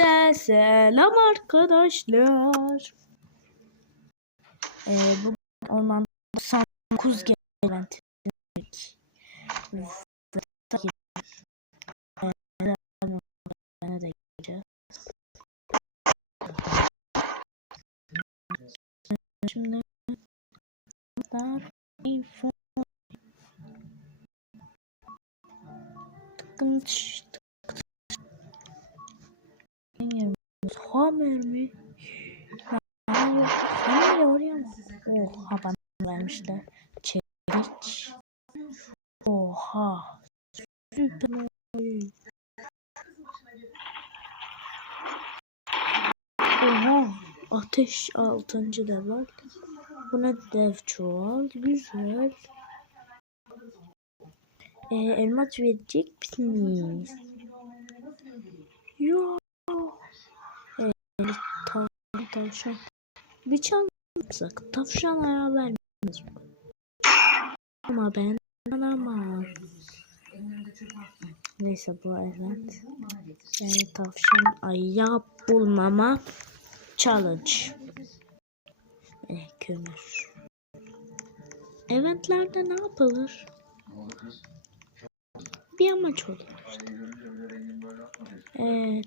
Hepinize selam arkadaşlar. Ee, bu ormanda 99 gelen teknik. Ne de gireceğiz. Şimdi tık Hammer mi? Hammer oraya mı? Oha bana vermişler. Çekiç. Oha. Süper. Oha. Ateş 6. level. Buna dev çuval. Güzel. Ee, elmas verecek misiniz? Yo. Tav tavşan. Bir çal yapsak. Tavşan ayağı vermez? Ama ben anlamam. Neyse bu evet. Yani tavşan ayağı bulmama challenge. Eh, kömür. Eventlerde ne yapılır? Bir amaç olur işte. Evet.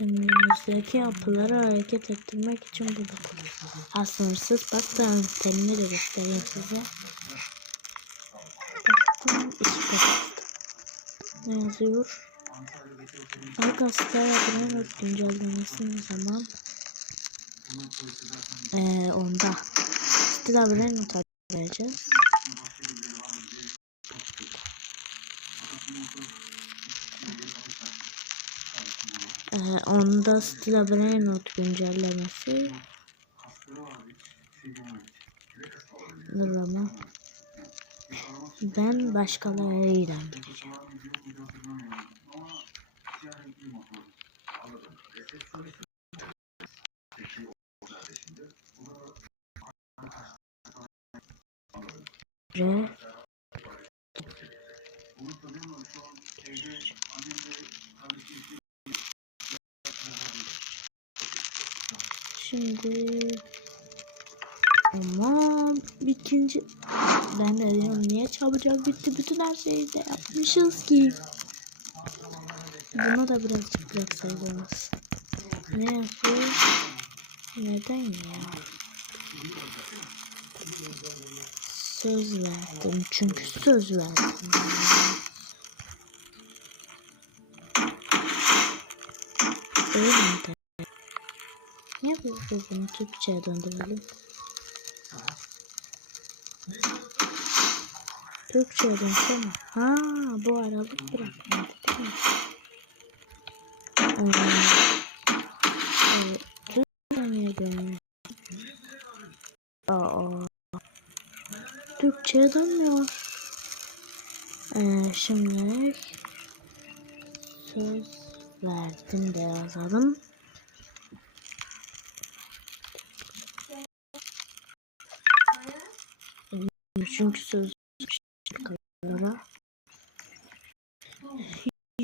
Temimizdeki yapıları hareket ettirmek için kullanıyoruz. Ha sınırsız bak terimini de göstereyim size. Baktım kat. Ne yazıyor? Arkadaşlar abone güncellemesi ne zaman? Ee, onda. Stil abone not vereceğiz. Onda stil abone not güncellemesi. Dur. Ben başkalarıyla gireceğim. Re Şimdi Aman ikinci ben de diyorum niye çabucak bitti? Bütün her şeyi de yapmışız ki. Buna da birazcık bıraksaydınız. Ne yapıyor Neden ya? Söz verdim. Çünkü söz verdim. Öyle mi? Niye bu bunu Türkçe'ye döndürelim? Türkçe'ye dönsene. Ha bu aralık bırakmadı değil mi? Ee, Türkçe'ye dönmüyor. Ee, şimdi söz verdim de yazalım. Çünkü söz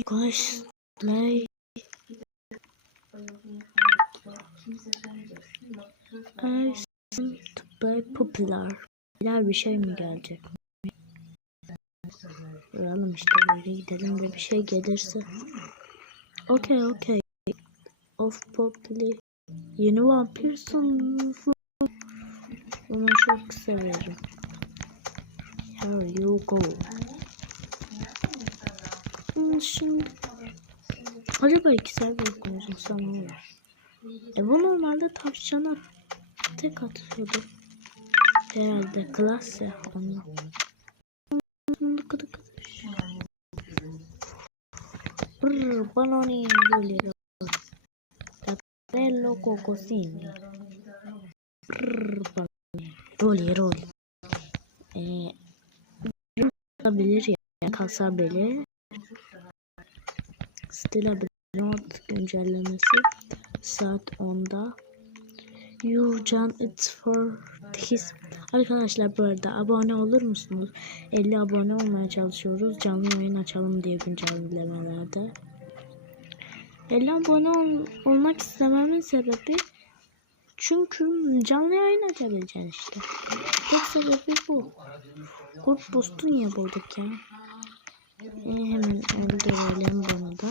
I seem to play popular. Güzel bir şey mi gelecek? Duralım işte böyle gidelim de bir şey gelirse. Okay, okay. Of popular. Yeni vampir sunucu. Bunu çok severim. Here you go. Şimdi acaba iki server konuşsam ne olur? E bu normalde tavşana tek atıyordu. Herhalde klas ya onunla. Kıdı kıdı. Brr, baloni böyle. Capello cocosini. Brr, baloni. Roli roli. Eee olabilir ya kasabeli Stila not güncellemesi saat 10'da Yurcan it's for his Arkadaşlar bu arada abone olur musunuz? 50 abone olmaya çalışıyoruz. Canlı yayın açalım diye güncellemelerde. 50 abone ol- olmak istememin sebebi çünkü canlı yayın açabileceksin işte. Tek sebebi bu. Kurt boost'u niye bulduk ya? Hemen öldürelim bunu da.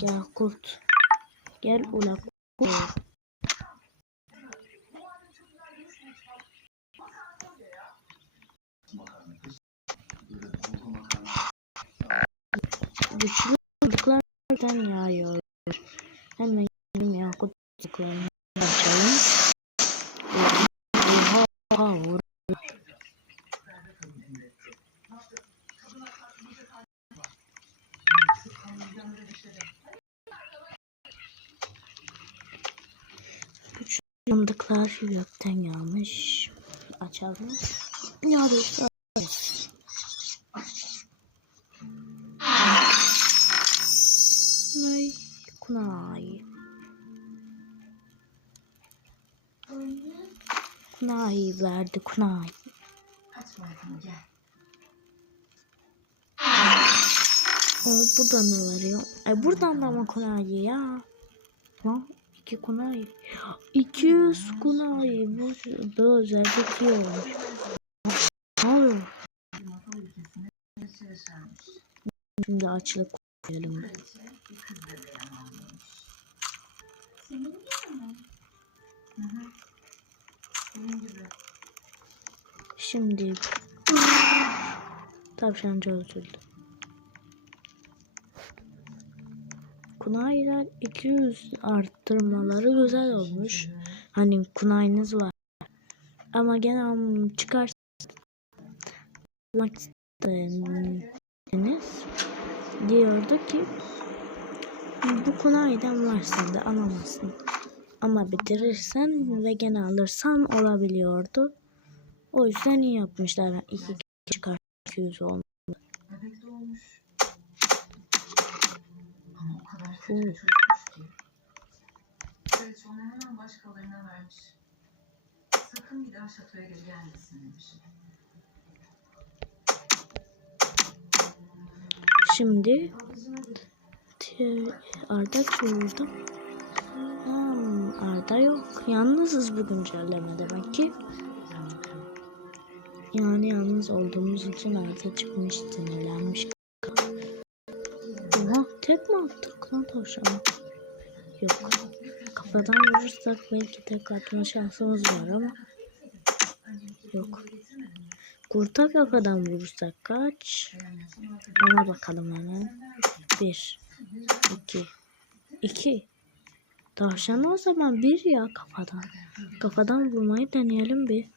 Gel kurt. Gel ula kurt. Güçlü sandıklardan yağıyor. Hemen yakut sandıklarını açalım. Oha, oha, sandıklar gökten yağmış. Açalım. Yağdı. Kunay. Kunay. Kunay verdi Kunay. O burada ne veriyor? E buradan da mı Kunay ya? Ha? İki Kunay. 200 Kunay. Bu da özellik iyi olmuş. Şimdi açılıp koyalım. Şimdi tavşan çözüldü. Kunaylar 200 arttırmaları güzel olmuş. Hani kunayınız var. Ama gene çıkarsa istediniz diyordu ki bu kunaydan varsa da alamazsın. Ama bitirirsen ve gene alırsan olabiliyordu. O yüzden iyi yapmışlar. İki çıkar 200 olmuş. Bir çocukmuş ki. Kraliçe onu hemen başkalarına vermiş. Sakın bir daha şatoya geri gelmesin demiş. Şimdi Arda burada. Hmm, Arda yok. Yalnızız bu güncelleme demek ki. Yani yalnız olduğumuz için Arda çıkmış, sinirlenmiş. Tek mi attık lan tavşana? Yok. Kafadan vurursak belki tek atma şansımız var ama. Yok. Kurta kafadan vurursak kaç? Ona bakalım hemen. Bir. iki, iki. Tavşan o zaman bir ya kafadan. Kafadan vurmayı deneyelim bir.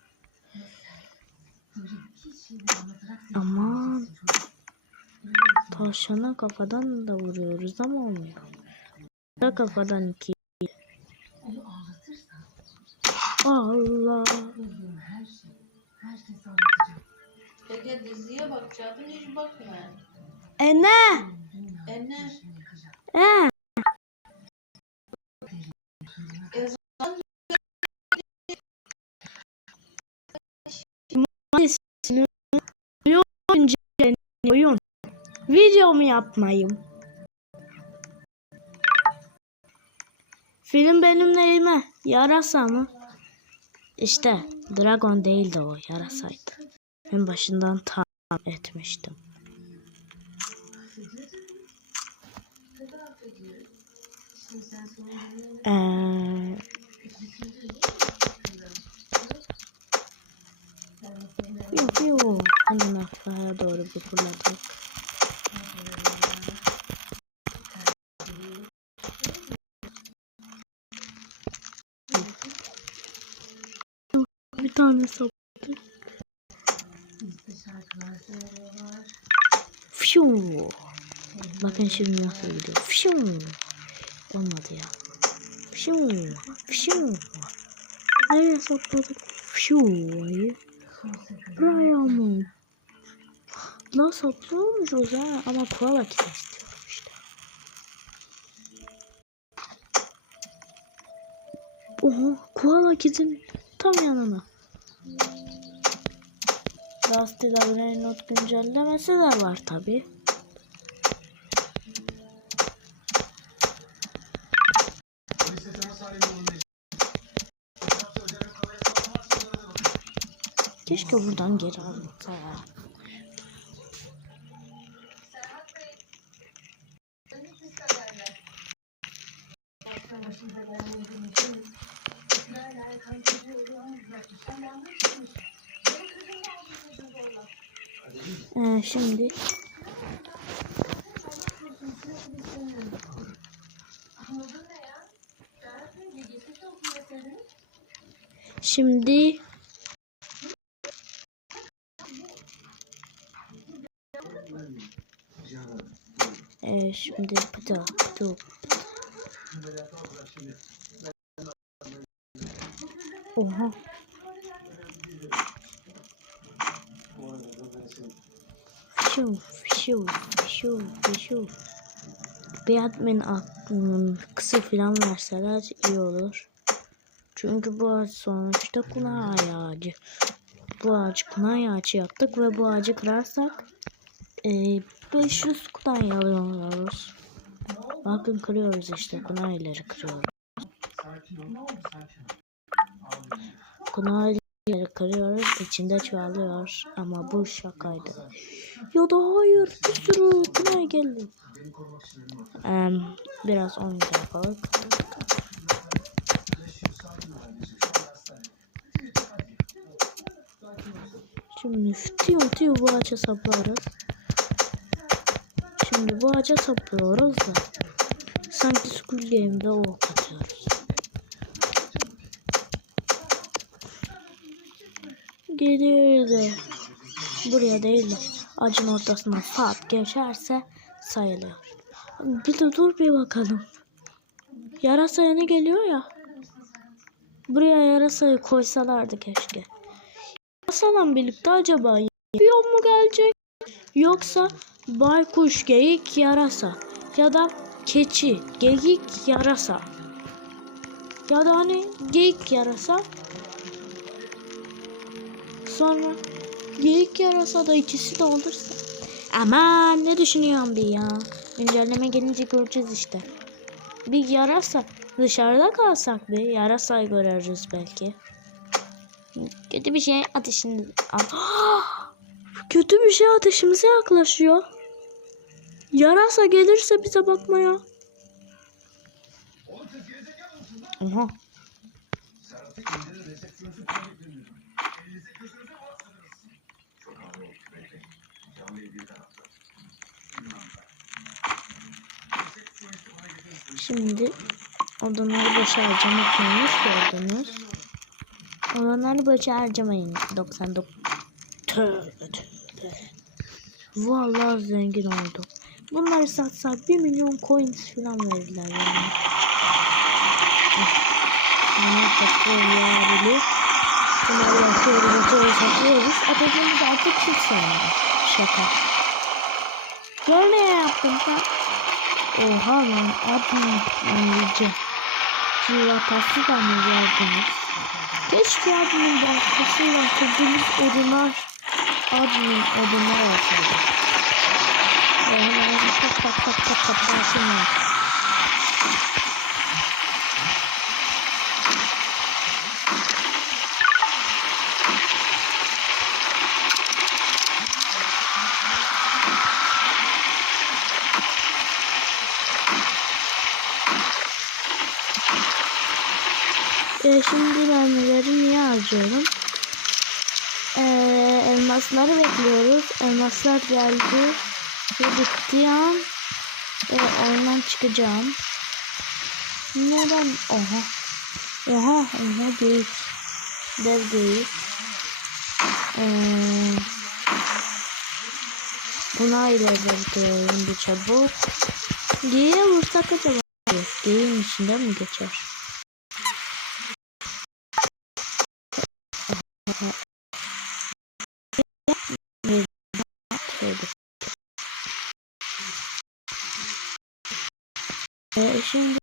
Aman. Tavşana kafadan da vuruyoruz ama olmuyor. Da kafadan iki. Allah. Ege diziye bakacaktın hiç bakmıyor. E ne? Dünya E ne? başını yıkacak. E. Oyun. Oyun. Video mu yapmayayım? Film benim neyime? Yarasa mı? İşte Dragon değildi o yarasaydı. En başından tahmin etmiştim. Ee, yok yok. Hemen aşağıya doğru bir fırladık. Tane saptı. Fiu. Bakın şimdi nasıl gidiyor. Fiu. Olmadı ya. Fiu. Fiu. Nereye sapladık? Fiu. Buraya mı? La saplıyormuşuz ha. Ama istiyorum işte. Oha. Koala kitin tam yanına. Rusty'de abone not güncellemesi de var tabi. Keşke buradan geri alınsa ya. Deseydiniz. şimdi ee, şimdi bu da bu. Oha. Şov, şov, şov. Bir admin aklının kısa falan verseler iyi olur. Çünkü bu ağaç sonuçta kunay ağacı. Bu ağacı kunay ağacı yaptık ve bu ağacı kırarsak e, 500 kunay alıyoruz. Bakın kırıyoruz işte kunayları kırıyoruz. Kunayları kırıyoruz içinde çoğalıyor ama bu şakaydı. Ya da hayır bir sürü kunay geldi. Em, biraz oyun yapalım. Şimdi tiyo tiyo bu ağaca saplıyoruz. Şimdi bu ağaca saplıyoruz da sanki Squid Game'de ok atıyoruz. Geliyor da buraya değil de ağacın ortasına sap geçerse sayılıyor. Bir de dur bir bakalım. Yarasa ne geliyor ya. Buraya yarasayı koysalardı keşke. Yarasalan birlikte acaba yol mu gelecek? Yoksa baykuş, geyik, yarasa ya da keçi, geyik, yarasa ya da hani geyik, yarasa sonra geyik, yarasa da ikisi de olursa. Aman ne düşünüyorsun bir ya? Güncelleme gelince göreceğiz işte. Bir yarasa dışarıda kalsak bir yarasayı görürüz belki. Kötü bir şey ateşini Ah! kötü bir şey ateşimize yaklaşıyor. Yarasa gelirse bize bakmaya. Oha. Şimdi odanları boşa harcamak gördünüz. Odanları boşa harcamayın. 99. Tövbe tövbe. Vallahi zengin oldum. Bunları satsak 1 milyon coins falan verirler yani. Bunlar satıyor ya bili. Bunları yapıyoruz, yapıyoruz, yapıyoruz. Atacağımız artık hiç sevmedim. Şaka. Gör ne yaptın sen? Oha lan admin anlayacağım. Civatası da mı verdiniz? Keşke admin bankasıyla kurduğumuz odunlar admin odunlar olsaydı. Ve hemen tak tak tak tak tak başına. Ee, şimdi mermileri niye harcıyorum? Ee, elmasları bekliyoruz. Elmaslar geldi. Ve bittiği an e, oyundan çıkacağım. Neden? Oha. Oha. Oha geyik. Dev geyik. Ee, buna ile bekliyorum bir çabuk. Geyiğe vursak acaba? Geyiğin içinden mi geçer? Ee, şimdi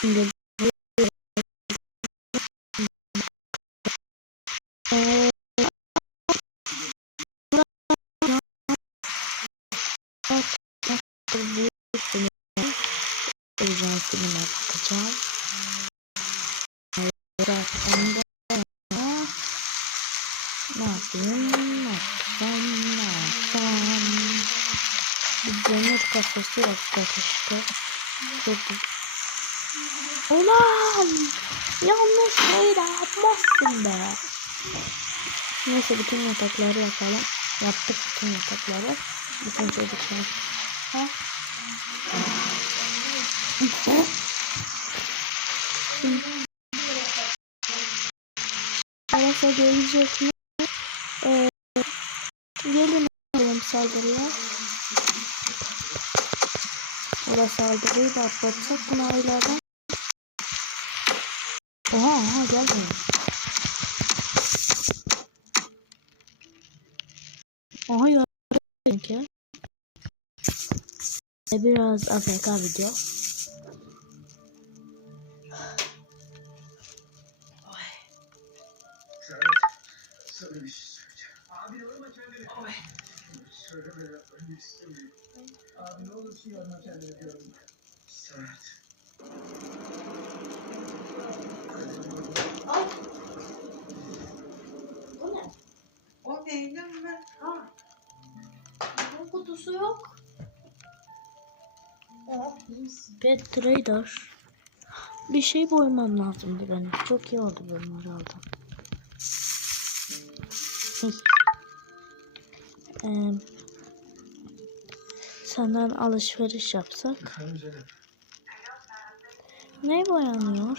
Şimdi Ee, Orijinal filme bakacağım. Zaten de ne yapsam? Bir demir kafesi yapacak işte. Çok Ulan! Yanlış şey de yapmazsın be. Neyse bütün yatakları yapalım. Yaptık bütün yatakları. Bütün çocuklar. Ha? Arasa gelecek mi? saldırıyor. O da saldırıyı da atlatacak mı ailelerden? Oha oha gel buraya. Oha yardım ya. Biraz afk video. Pet Trader. Bir şey boymam lazımdı benim. Çok iyi oldu bunları aldım. Hey. Ee, senden alışveriş yapsak. Ne boyanıyor?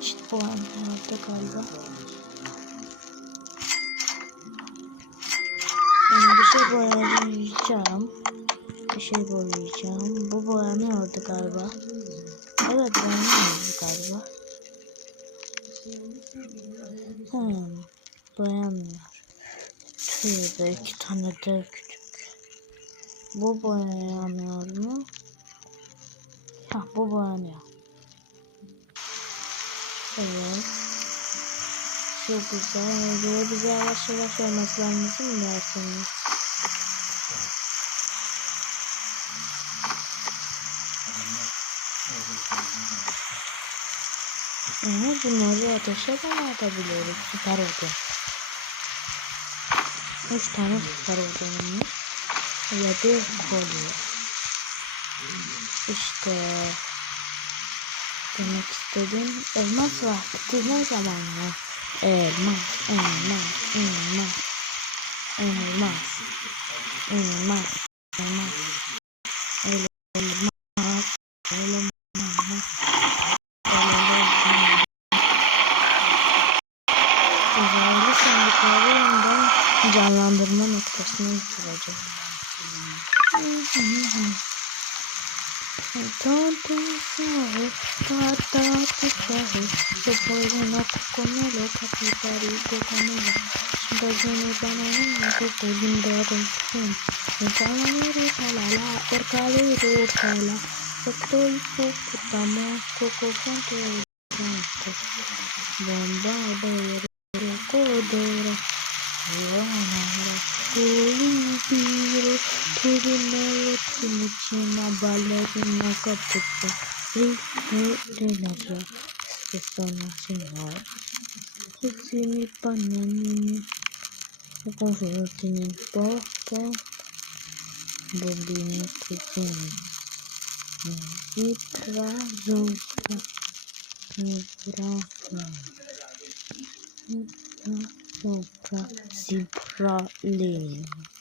İşte boyanıyordu galiba. Yani bir şey boyayacağım. Bir şey boyayacağım. Bu boyanıyordu galiba. Evet boyanıyordu galiba. Hmm, boyanmıyor. Tövbe iki tane de küçük. Bu boyanıyor mu? Ha bu boyanıyor. Evet. Çok güzel. Böyle bize yavaş yavaş olması lazım dersiniz? Ama bunları ateşe de atabiliyoruz. Süper oldu. Üç tane süper oldu onun. Yedi kolye. İşte demek istediğim elmas vakti ne zaman ya? Elmas, elmas, elmas, elmas, elmas, elmas, elmas, The boy went up to Cornelio, Capitari, Gotanilla. The junior banana was taking their skin. The banana was a lala or Kali road kala. The toy cook the tamo, coco conto. Bomba de la codora. Leonora, Olivia, Tudinello, Timicina, Ballerina, Capitari, Renata. 鉄道の信号。七日本年に、五公十七日本と、ボビニクチン。日は上手。日は上手。日は上手。シプラリン。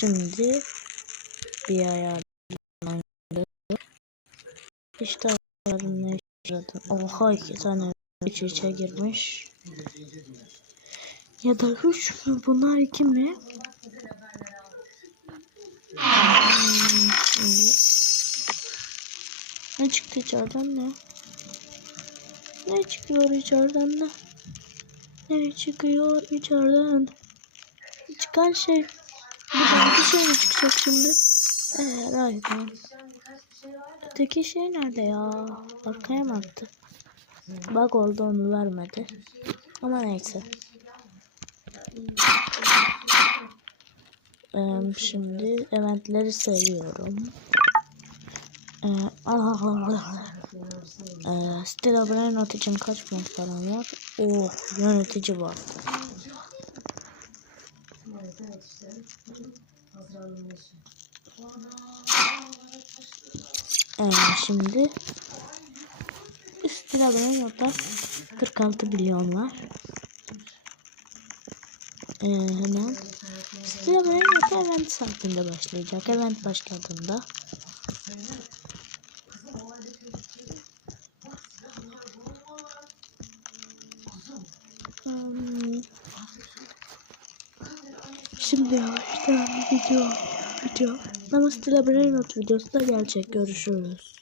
Şimdi bir ayar İşte ayarın ne işe yaradığını- Oha iki tane iç içe girmiş. Ya da üç mü? Bunlar iki mi? Hmm. Ne çıktı içeriden ne? Ne çıkıyor içeriden ne? Ne çıkıyor içeriden? çıkan şey. Şey çıkacak şimdi? Eee hayır. Öteki şey nerede ya? Arkaya mı attı? Bug oldu onu vermedi. Ama neyse. Eee, şimdi eventleri seviyorum. Eee, Eee, Still abone not için kaç puan param var? Oh yönetici var. Evet evet işte. Haziran'ın yaşı. Eee, şimdi Still abone notlar 46 milyon var. Eee, hemen Still abone notlar event saatinde başlayacak. Event başladığında Hmm. Şimdi yavaştan video video Namaste Labirent videosu da gelecek. Görüşürüz.